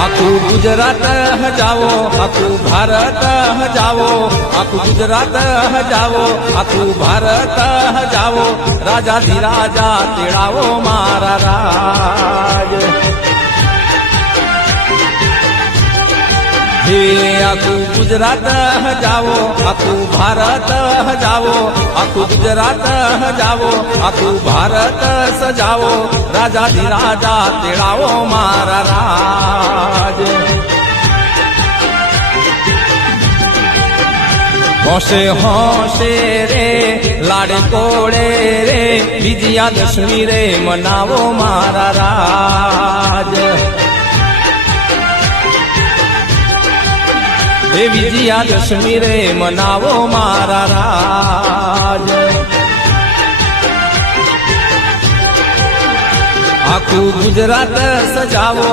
આખું ગુજરાત હજાવો, આખું ભારત હજાવો, આખું ગુજરાત હજાવો, આખું ભારત હજાવો, રાજાધિરાજા તેડાવો મારા રાજ. હે આખું ગુજરાત હજાવો, આખું ભારત હજાવો, આખું ગુજરાત હજાવો, આખું ભારત સજાવો, રાજાધિરાજા તેડાવો મારા રાજ. હોશે હોશે રે લાડે કોળે રે, વિજયાદશમી રે મનાવો મારા રાજ. હે વિજયાદશમી રે મનાવો મારા રાજ. આખું ગુજરાત સજાવો.